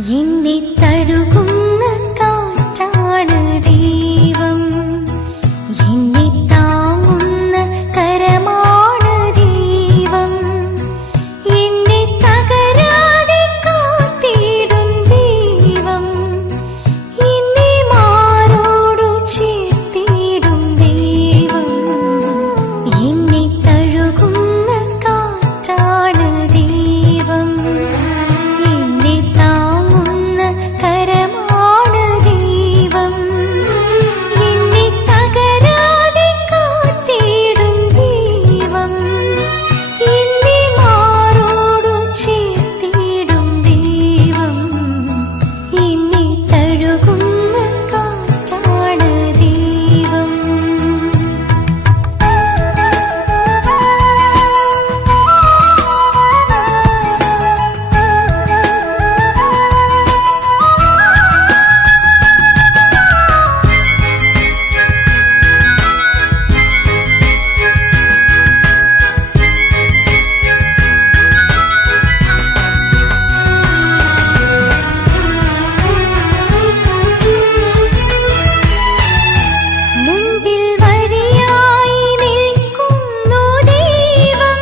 എന്നെ തഴുകുന്ന കാറ്റാണ് ദൈവം, എന്നെ താങ്ങുന്ന കരമാണ് ദൈവം, എന്നെ തകരാതെ കാത്തിടും ദൈവം, എന്നെ മാറോടു ചേർത്തിടും ദൈവം. എന്നെ തഴുകുന്ന കാറ്റാണ് ദൈവം, എന്നെ താങ്ങുന്ന കരമാണ് ദൈവം, എന്നെ തകരാതെ കാത്തിടും ദൈവം, എന്നെ മാറോടു ചേർത്തിടും ദൈവം. എന്നെ തഴുകുന്ന കാറ്റാണ് ദൈവം. മുൻപിൽ വഴിയായി നിൽക്കുന്നു ദൈവം,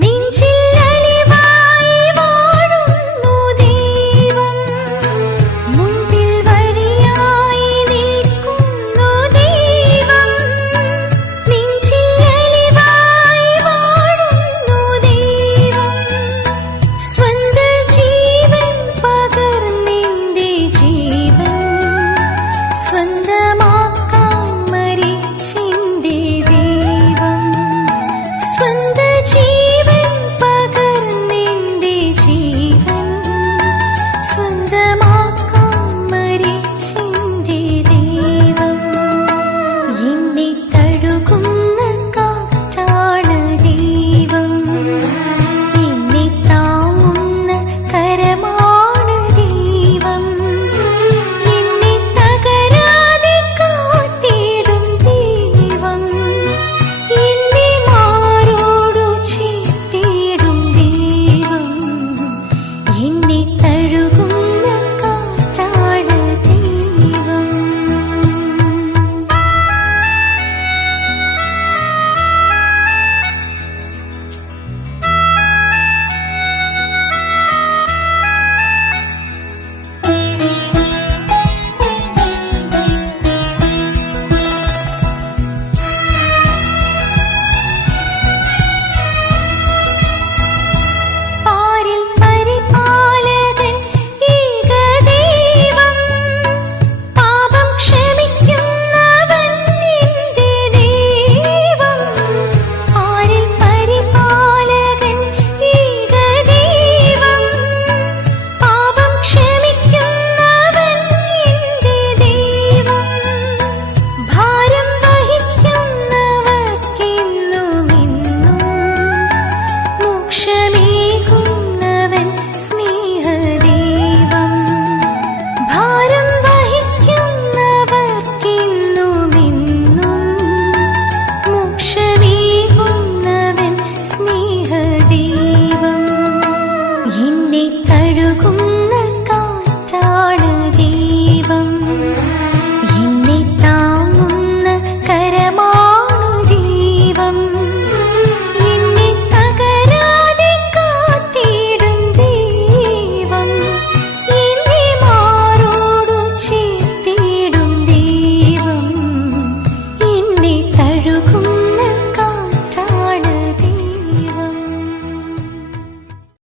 നെഞ്ചിൽ അലിവായി വാഴുന്നു ദൈവം. മുൻപിൽ വഴിയായി നിൽക്കുന്നു ദൈവം, നെഞ്ചിൽ അലിവായി വാഴുന്നു ദൈവം. സ്വന്ത ജീവൻ പകർന്നെന്റെ ജീവൻ സ്വന്തമാക്കാൻ മരിച്ചെന്റെ ദൈവം, സ്വന്ത ജീവൻ പകർന്നെന്റെ ജീവൻ സ്വന്തമാക്കാൻ മരിച്ചെന്റെ ദൈവം. എന്നെ തഴുകുന്ന കാറ്റാണ് ദൈവം, എന്നെ താങ്ങുന്ന കരമാണ് ദൈവം, എന്നെ തകരാതെ കാത്തിടും ദൈവം, എന്നെ മാറോടു ചേർത്തിടും ദൈവം. എന്നെ തഴുകും